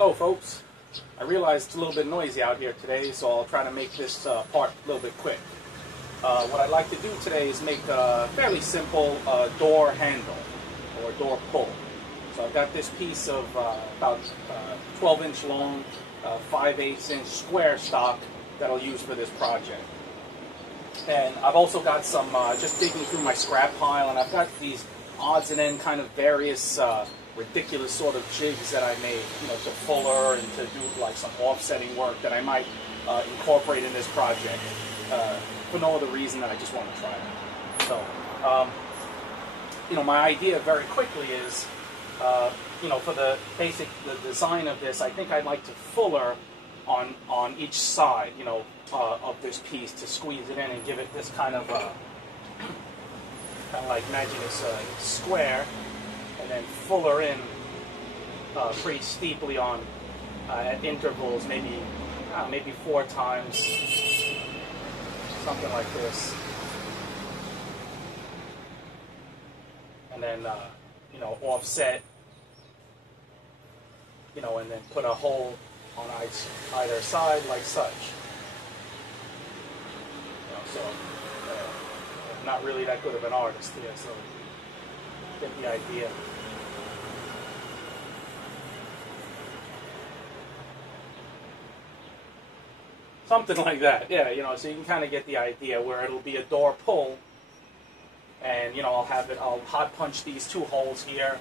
Hello folks, I realize it's a little bit noisy out here today, so I'll try to make this part a little bit quick. What I'd like to do today is make a fairly simple door handle or door pull. So I've got this piece of about 12-inch long, 5/8-inch square stock that I'll use for this project. And I've also got some, just digging through my scrap pile, and I've got these odds and end kind of various ridiculous sort of jigs that I made, you know, to fuller and to do like some offsetting work that I might incorporate in this project for no other reason than I just want to try it. So, you know, my idea very quickly is, you know, for the design of this, I think I'd like to fuller on each side, you know, of this piece to squeeze it in and give it this kind of like, imagine it's a square, and then fuller in pretty steeply on at intervals, maybe 4 times, something like this, and then you know, offset, you know, and then put a hole on either side like such. You know, so I'm not really that good of an artist here, so get the idea. Something like that, yeah, you know, so you can kind of get the idea where it'll be a door pull, and, you know, I'll hot punch these 2 holes here,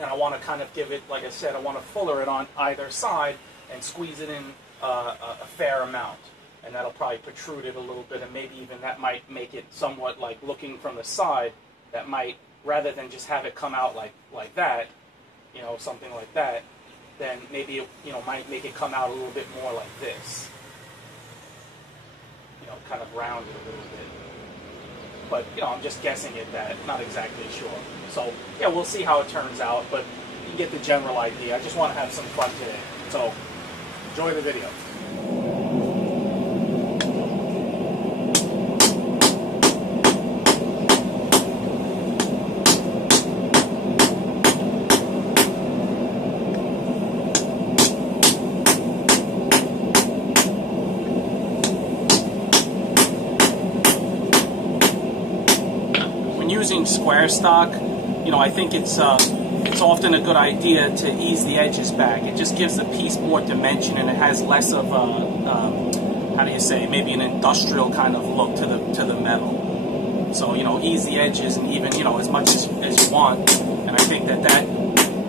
and I want to kind of give it, like I said, I want to fuller it on either side and squeeze it in a fair amount, and that'll probably protrude it a little bit, and maybe even that might make it somewhat like looking from the side, that might, rather than just have it come out like that, you know, something like that, then maybe it, you know, might make it come out a little bit more like this. You know, kind of round it a little bit. But, you know, I'm just guessing at that, not exactly sure. So, yeah, we'll see how it turns out, but you get the general idea. I just want to have some fun today. So, enjoy the video. Using square stock, you know, I think it's often a good idea to ease the edges back. It just gives the piece more dimension, and it has less of a, how do you say, maybe an industrial kind of look to the metal. So, you know, ease the edges, and even, you know, as much as you want. And I think that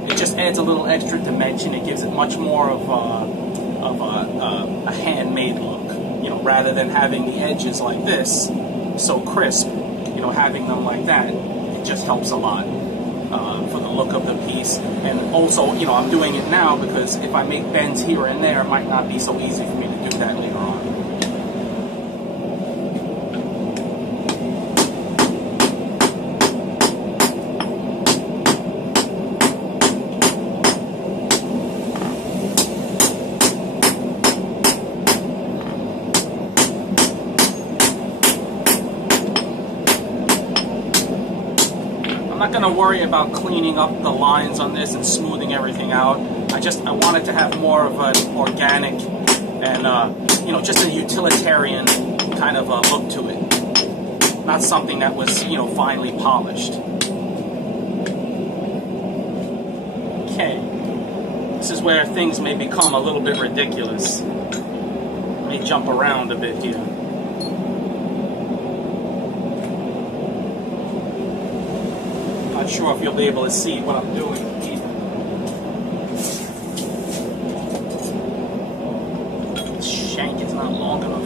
it just adds a little extra dimension. It gives it much more of a handmade look, you know, rather than having the edges like this, so crisp. You know, having them like that, it just helps a lot for the look of the piece. And also, you know, I'm doing it now because if I make bends here and there, it might not be so easy for me to do that later on. I'm not going to worry about cleaning up the lines on this and smoothing everything out. I wanted to have more of an organic and, you know, just a utilitarian kind of look to it. Not something that was, you know, finely polished. Okay. This is where things may become a little bit ridiculous. Let me jump around a bit here. Not sure if you'll be able to see what I'm doing either. This shank is not long enough.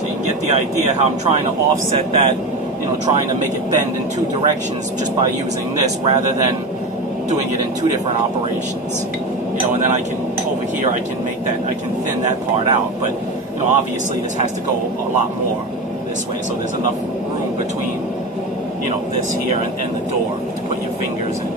So you get the idea how I'm trying to offset that, you know, trying to make it bend in 2 directions just by using this rather than doing it in 2 different operations. You know, and then I can, over here, I can thin that part out. But, you know, obviously this has to go a lot more this way, so there's enough room between, you know, this here and the door to put your fingers in.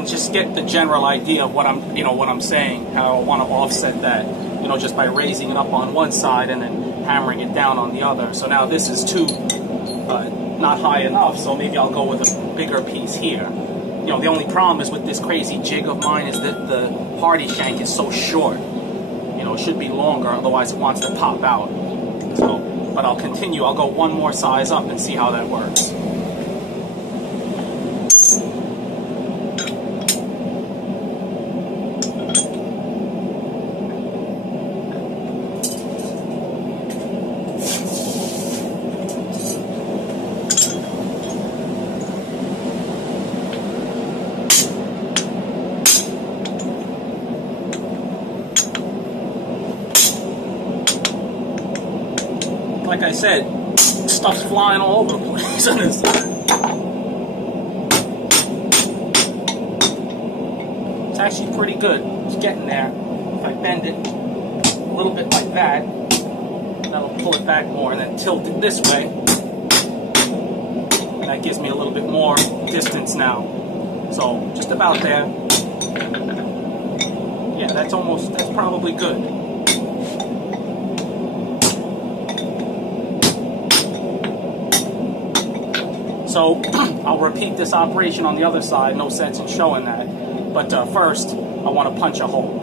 can just get the general idea of what I'm saying, how I want to offset that, just by raising it up on one side and then hammering it down on the other. So now this is too not high enough, so maybe I'll go with a bigger piece here. The only problem is with this crazy jig of mine is that the hardy shank is so short. It should be longer, otherwise it wants to pop out. So, but I'll continue. I'll go one more size up and see how that works. Like I said, stuff's flying all over the place on this. It's actually pretty good. It's getting there. If I bend it a little bit like that, that'll pull it back more, and then tilt it this way. And that gives me a little bit more distance now. So just about there. Yeah, that's probably good. So I'll repeat this operation on the other side, no sense in showing that. But first, I want to punch a hole.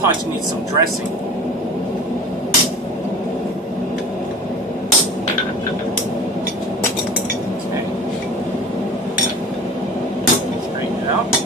Punch needs some dressing. Okay. Straighten it out.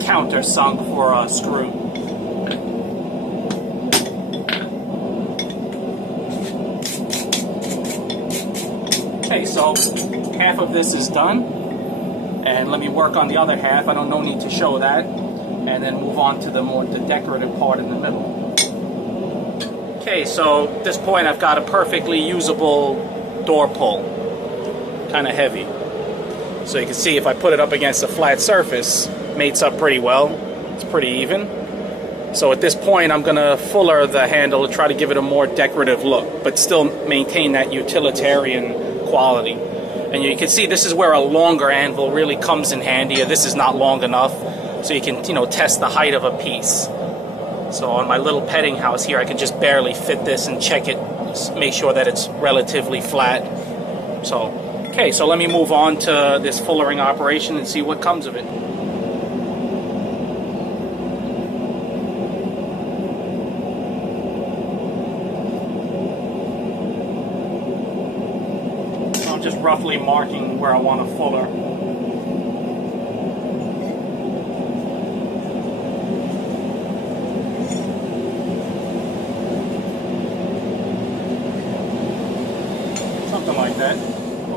Countersunk for a screw. Okay, so half of this is done, and let me work on the other half. I don't no need to show that, and then move on to the decorative part in the middle. Okay, so at this point I've got a perfectly usable door pull, kind of heavy. So you can see if I put it up against a flat surface, mates up pretty well. It's pretty even. So at this point I'm going to fuller the handle to try to give it a more decorative look, but still maintain that utilitarian quality. And you can see this is where a longer anvil really comes in handy. This is not long enough, so you can test the height of a piece. So on my little petting house here, I can just barely fit this and check it, make sure that it's relatively flat. So okay, so let me move on to this fullering operation and see what comes of it. I'm just roughly marking where I want to fuller. Something like that.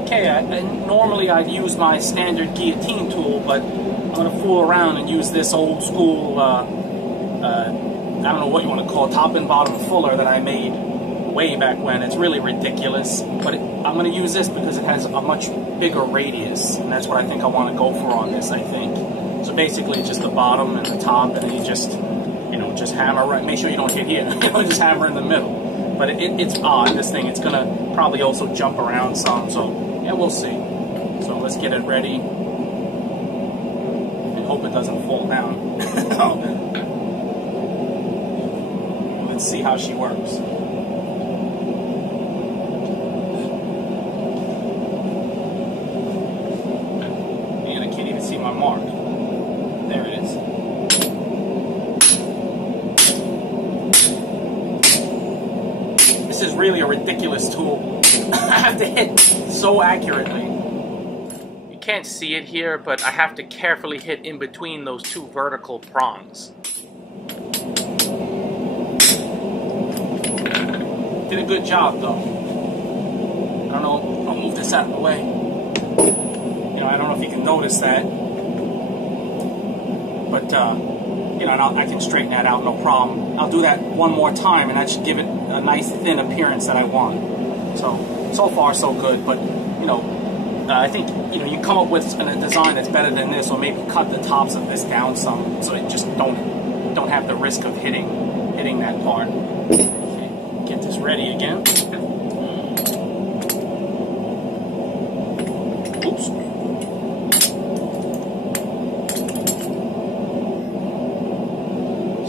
Okay, normally I'd use my standard guillotine tool, but I'm going to fool around and use this old school, I don't know what you want to call it, top and bottom fuller that I made way back when. It's really ridiculous, but I'm going to use this because it has a much bigger radius, and that's what I think I want to go for on this, I think. So basically just the bottom and the top, and then you just hammer right, make sure you don't hit here, just hammer in the middle. But it's odd, this thing, it's going to probably also jump around some, so yeah, we'll see. So let's get it ready and hope it doesn't fall down. Let's see how she works. have to hit so accurately. You can't see it here, but I have to carefully hit in between those two vertical prongs. Did a good job though. I don't know, I'll move this out of the way. You know, I don't know if you can notice that. But, you know, I can straighten that out, no problem. I'll do that one more time, and that should give it a nice thin appearance that I want. So far so good, but, you know, I think, you know, you come up with a design that's better than this, or maybe cut the tops of this down some, so it just don't have the risk of hitting that part. Okay, get this ready again. Oops.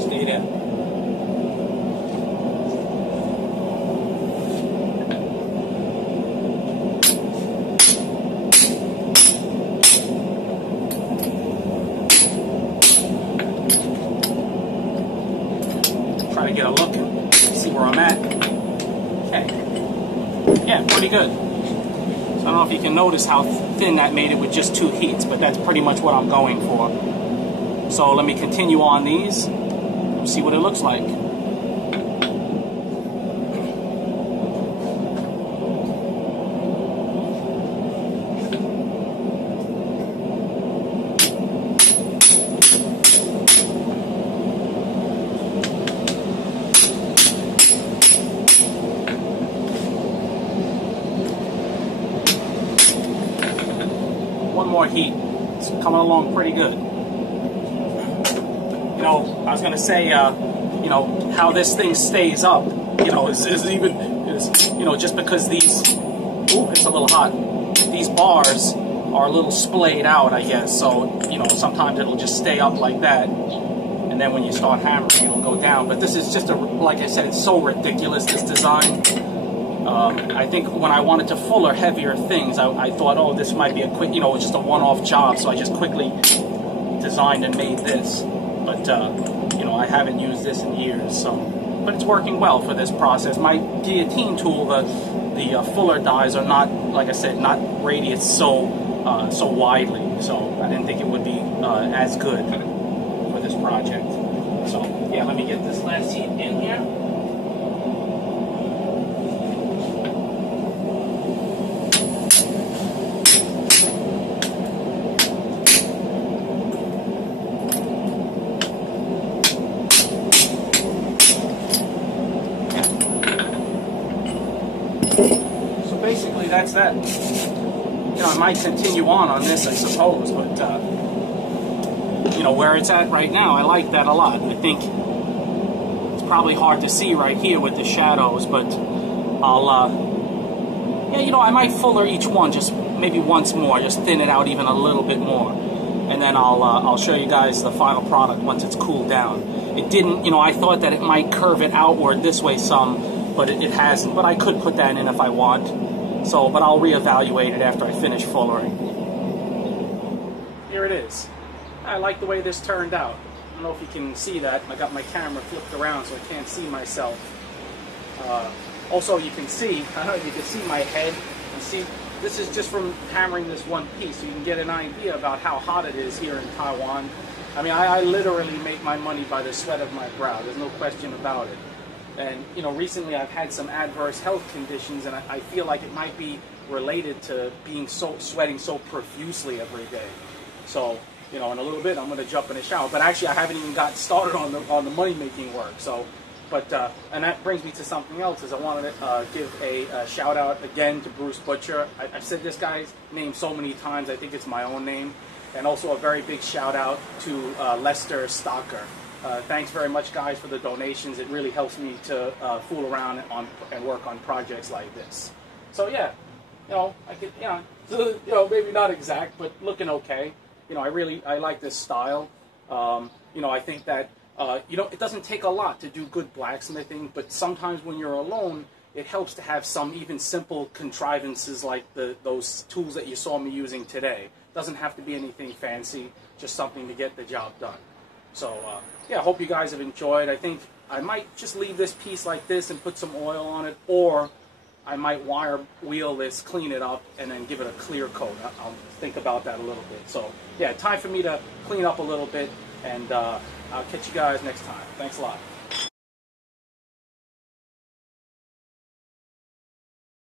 Stay there. Try to get a look and see where I'm at. Okay. Yeah, pretty good. So I don't know if you can notice how thin that made it with just 2 heats, but that's pretty much what I'm going for. So let me continue on these and see what it looks like. One more heat. It's coming along pretty good. You know, I was going to say, you know, how this thing stays up, you know, is you know, just because these, ooh, it's a little hot. These bars are a little splayed out, I guess. So, you know, sometimes it'll just stay up like that. And then when you start hammering, it'll go down. But this is just like I said, it's so ridiculous, this design. I think when I wanted to fuller, heavier things, I thought, oh, this might be a quick, you know, just a one-off job, so I just quickly designed and made this. But, you know, I haven't used this in years, so, but it's working well for this process. My guillotine tool, the fuller dies are not, like I said, not radius so widely, so I didn't think it would be as good for this project. So, yeah, let me get this last heat in here. So basically that's that. You know, I might continue on this, I suppose, but you know, where it's at right now, I like that a lot. I think it's probably hard to see right here with the shadows, but I'll yeah, you know, I might fuller each one just maybe once more, just thin it out even a little bit more, and then I'll show you guys the final product once it's cooled down. It didn't, you know, I thought that it might curve it outward this way some, but it hasn't. But I could put that in if I want. So, but I'll reevaluate it after I finish fullering. Here it is. I like the way this turned out. I don't know if you can see that. I got my camera flipped around so I can't see myself. Also, you can see, I don't know if you can see my head. And see, this is just from hammering this one piece, so you can get an idea about how hot it is here in Taiwan. I mean, I literally make my money by the sweat of my brow. There's no question about it. And, you know, recently I've had some adverse health conditions, and I feel like it might be related to being sweating so profusely every day. So, you know, in a little bit I'm going to jump in the shower. But actually I haven't even got started on the money-making work. So, but, and that brings me to something else, is I wanted to give a shout out again to Bruce Butcher. I've said this guy's name so many times, I think it's my own name. And also a very big shout out to Lester Stocker. Thanks very much, guys, for the donations. It really helps me to fool around and work on projects like this. So yeah, you know, I could, you know, maybe not exact, but looking okay. You know, I like this style. You know, I think that you know, it doesn't take a lot to do good blacksmithing, but sometimes when you're alone, it helps to have some even simple contrivances like those tools that you saw me using today. Doesn't have to be anything fancy, just something to get the job done. So, yeah, I hope you guys have enjoyed. I think I might just leave this piece like this and put some oil on it, or I might wire wheel this, clean it up, and then give it a clear coat. I'll think about that a little bit. So yeah, time for me to clean up a little bit, and I'll catch you guys next time. Thanks a lot.